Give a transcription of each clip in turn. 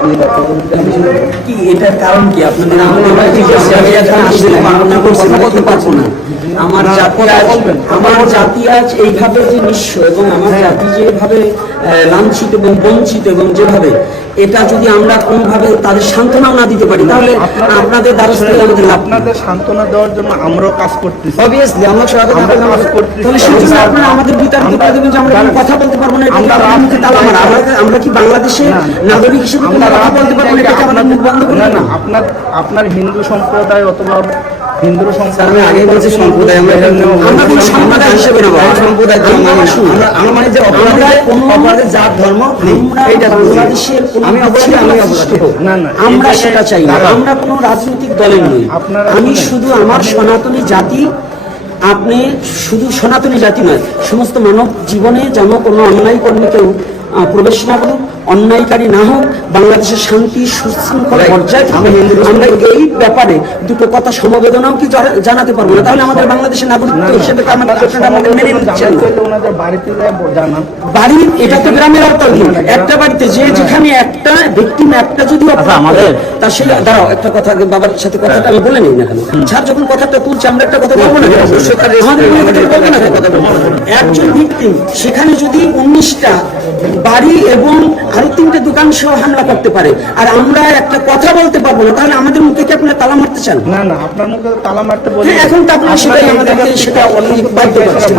আপনি কি এটার কারণ কি? আপনাদের আমি এখন আসলে বাংলা কথা বলতে পারব না। আমার জাতি আজ আমার জাতি আজ এইভাবে যে নিঃস্ব এবং আমার জাতি যেভাবে লাঞ্ছিত এবং বঞ্চিত এবং যেভাবে এটা যদি আমরা কোনোভাবে তাদের সান্ত্বনাও না দিতে পারি তাহলে আপনাদের দ্বারস্থ আমাদের আপনাদের সান্ত্বনা দেওয়ার জন্য আমরাও কাজ করতেছি। অবভিয়াসলি আমরা সহায়তা আমরা কাজ করতেছি। তাহলে শুধু আপনারা আমাদের বিতাড়িত করে দেবেন যে আমরা কোনো কথা বলতে পারব না আমরা মুখে তালা মারা আমরা আমরা কি বাংলাদেশে নাগরিক হিসেবে কথা বলতে পারব না এটা আমাদের মুখ বন্ধ করে? না? আপনার আপনার হিন্দু সম্প্রদায় অথবা হিন্দু আমি আগেই বলছি সম্প্রদায় আমরা আমরা কোনো সম্প্রদায় হিসেবে নেব সম্প্রদায় ধর্ম আমরা না। শুনুন। আমরা- আমরা মানে যে আমরা অপরাধের জাত ধর্ম এইটা বলছি। বাংলাদেশের কোনো আমি অপরাধী আমি অপরাধী। না, না, আমরা সেটা চাই না। আমরা কোনো রাজনৈতিক দলের নই। আমি শুধু আমার সনাতনী জাতি আপনি শুধু সনাতনী জাতি নয় সমস্ত মানব জীবনে যেন কোনো অন্যায় কর্মী কেউ প্রবেশ না করুক অন্যায়কারী না হোক বাংলাদেশের শান্তি সুশৃঙ্খল. পর্যায়ে আমি আমরা এই ব্যাপারে দুটো কথা সমবেদনাও কি জানাতে পারব না? তাহলে আমাদের বাংলাদেশের নাগরিকত্ব হিসেবে তো আমাদের মেনে নিচ্ছেন না। চাইলে ওনাদের বাড়িতে যায় জানান। বাড়ি এটা তো গ্রামের আওতাধীন একটা বাড়িতে যে যেখানে একটা ভিকটিম একটা যদি আমাদের তা সে দাঁড়াও একটা কথা বাবার সাথে কথাটা আমি বলে নিই না কেন স্যার যখন কথাটা তুলছে আমরা একটা কথা বলব না? একজন ভিকটিম সেখানে যদি উনিশটা বাড়ি এবং আরও তিনটে দোকান সহ হামলা করতে পারে। আর আমরা একটা কথা বলতে পারব না তাহলে আমাদের মুখে কি আপনারা তালা মারতে চান? না না আপনার মুখে তালা মারতে বলি হ্যাঁ এখন তো আপনারা সেটাই আমাদেরকে সেটা অনেক বাধ্য করছেন।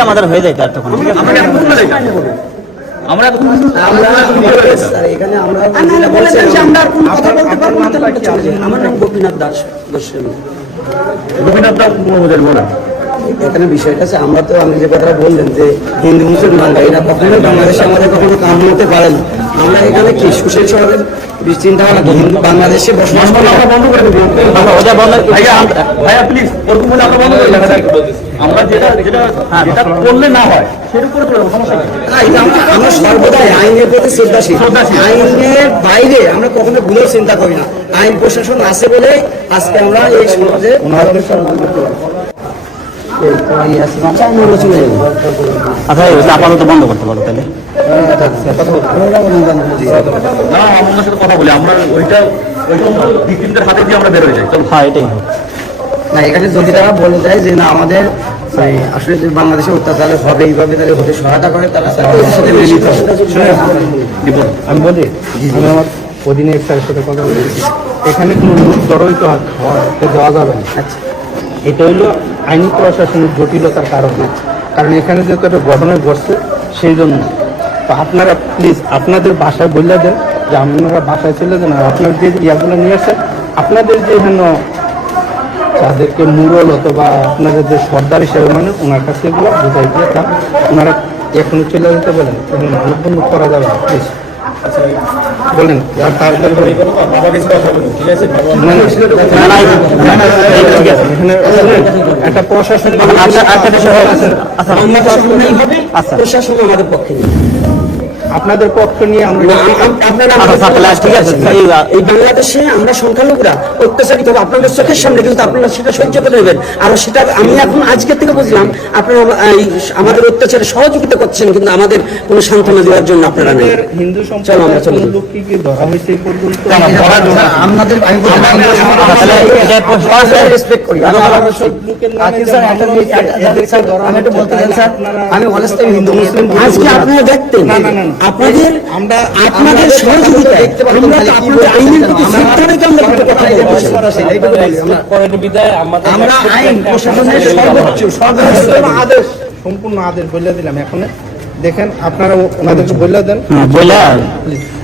আমাদের হয়ে যায় তার তখন। আমরা এখন আমরা কথা বলতে পারব না নাম গোপীনাথ দাস গোস্বামী গোপীনাথ দাস এখানে বিষয়টা আছে আমরা তো আপনি যে কথাটা বললেন যে হিন্দু মুসলমান এরা কখনো বাংলাদেশে আমাদের কখনো কাম হতে পারে না। আমরা এখানে কি? সুশীল শহরের চিন্তা ভাবনা কি হিন্দু বাংলাদেশে বসবাস করি আমরা বন্ধ করে দেবো। ভাইয়া ভাইয়া প্লিজ ওরকম বলে আমরা বন্ধ করে দেবো। আমরা যেটা যেটা যেটা করলে না হয় সেটা করে দেবো সমস্যা নেই। আমরা- আমরা সর্বদাই আইনের প্রতি শ্রদ্ধাশীল। আইনের বাইরে আমরা কখনো ভুলেও চিন্তা করি না। আইন প্রশাসন আছে বলে আজকে আমরা এই সমাজে আচ্ছা, আচ্ছা আপাতত বন্ধ করতে পারো তাহলে। না আমার সাথে কথা বলি। আমরা ওইটা ওইটা ভিকটিমদের হাতে দিয়ে আমরা বেরোয় যাই। চলো। হ্যাঁ এটাই। না এখানে যদি তারা বলে দেয় যে না আমাদের আসলে যে বাংলাদেশে অত্যাচার হবে এইভাবে তাদের হতে সহায়তা করে তারা মেনে। আমি বলি আমি আমার অধীনে স্যারের সাথে কথা বলেছি। এখানে কোনো লোক জড়িত হতে দেওয়া যাবে না। আচ্ছা। এটা হলো আইনি প্রশাসনের জটিলতার কারণে। কারণ এখানে যেহেতু একটা ঘটনায় ঘটছে সেই জন্য তো আপনারা প্লিজ আপনাদের বাসায় বললে দেন যে আপনারা বাসায় চলে যান আর আপনার যে ইয়াগুলো নিয়ে আসেন আপনাদের যে এখানে যাদেরকে মুরল অথবা আপনাদের যে সর্দার হিসেবে মানে ওনার কাছে এগুলো বোঝাই দিয়ে তা ওনারা এখনই চলে যেতে বলেন এখানে মানববন্ধ করা যাবে না প্লিজ বলেন আর। এখানে একটা প্রশাসন আচ্ছা আচ্ছা আচ্ছা আচ্ছা। আমাদের পক্ষে আপনাদের পক্ষ নিয়ে আমরা আপনারা আচ্ছা আমাদের তাহলে ঠিক আছে এই, বাংলাদেশে আমরা সংখ্যালঘুরা অত্যাচারিত হবে আপনাদের চোখের সামনে কিন্তু আপনারা সেটা সহ্য করে নেবেন আর সেটা আমি এখন আজকের থেকে বুঝলাম আপনারা আমাদের অত্যাচারে সহযোগিতা করছেন কিন্তু আমাদের কোনো সান্ত্বনা দেওয়ার জন্য আপনারা নেই হিন্দু চলো আমরা সম্প্রদায়ের চলে কোন যাই। লোককে কি ধরা হয়েছে পর্যন্ত আমাদের আমি বলতে চাই স্যার আমি অনেস্ট হিন্দু মুসলিম আজকে আপনারা দেখতেন না, না, না, না। আপনাদের আমরা আপনাদের সহযোগিতা আমরা তো খালি কি আপনাদের আইনের প্রতি আমরা- শ্রদ্ধা আমরা দুটো কথা বলছি। এইটুকু বলি, আমরা- আমরা আইন প্রশাসনের সর্বোচ্চ সর্বোচ্চ আদেশ সম্পূর্ণ আদেশ বলে দিলাম এখন। দেখেন আপনারা ওনাদেরকে বলে দেন। হ্যাঁ,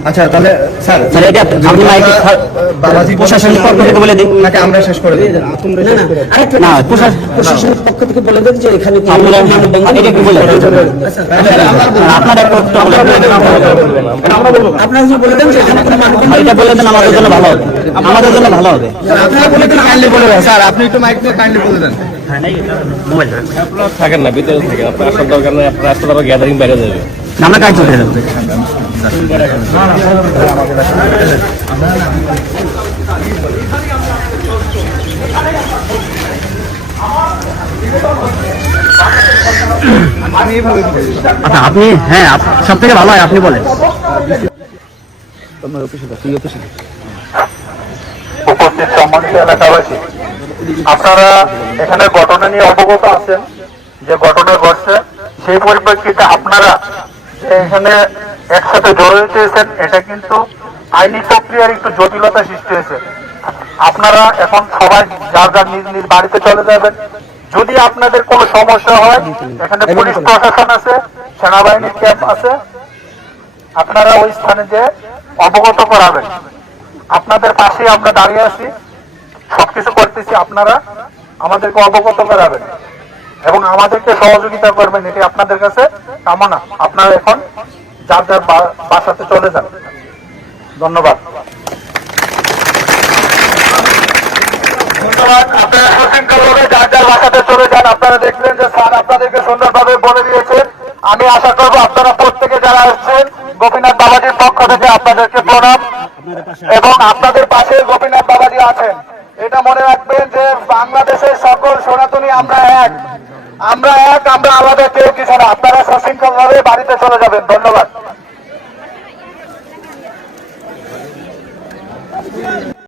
আচ্ছা তাহলে স্যার এটা আপনি মাইকে বাবাজি প্রশাসনের পক্ষ থেকে বলে দিন। নাকি আমরা শেষ করে দিই আপনারা না, শেষ করে না, কথা, প্রশাসনের পক্ষ থেকে বলে দেন যে এখানে কি আপনারা মানববন্ধন- এটা কি বলে আপনারা পক্ষ বলে দিন। আপনারা যদি বলে দেন যে এখানে কোনো মানববন্ধন এটা বলে দেন আমাদের জন্য ভালো হবে। আমাদের জন্য ভালো হবে। আপনারা বলে দেন কাইন্ডলি বলে দেন। স্যার আপনি একটু মাইক দিয়ে কাইন্ডলি বলে দেন। মোবাইল আপনারা থাকেন না ভিতরে থাকেন। আপনার আসার দরকার নেই আপনার আসতে গ্যাদারিং বাইরে যাবে। আমরা কাজ চলে যাব। আচ্ছা আপনি হ্যাঁ সব থেকে ভালো হয় আপনি বলেন। উপস্থিত সম্মানিত এলাকাবাসী আপনারা এখানে ঘটনা নিয়ে অবগত আছেন, যে ঘটনা ঘটছে, সেই পরিপ্রেক্ষিতে আপনারা এখানে একসাথে জড়িত হয়েছেন, এটা কিন্তু আইনি প্রক্রিয়ার একটু জটিলতা সৃষ্টি হয়েছে। আপনারা এখন সবাই যার যার নিজ নিজ বাড়িতে চলে যাবেন। যদি আপনাদের কোনো সমস্যা হয়, এখানে পুলিশ প্রশাসন আছে, সেনাবাহিনীর ক্যাম্প আছে, আপনারা ওই স্থানে যে অবগত করাবেন। আপনাদের পাশে আমরা দাঁড়িয়ে আছি। সবকিছু করতেছি আপনারা, আমাদেরকে অবগত করাবেন। এবং আমাদেরকে সহযোগিতা করবেন এটি আপনাদের কাছে কামনা। আপনারা এখন যার যার বাসাতে চলে যান। ধন্যবাদ। যার যার চলে যান, আপনারা যে স্যার আপনাদেরকে বলে আমি আশা করব আপনারা প্রত্যেকে যারা আসছেন গোপীনাথ বাবাজির পক্ষ থেকে আপনাদেরকে প্রণাম। এবং আপনাদের পাশে গোপীনাথ সকল সনাতনী, আমরা এক। আমরা এক, আমরা আলাদা, কেউ কিছু না। আপনারা সশৃঙ্খল ভাবে বাড়িতে চলে যাবেন। ধন্যবাদ।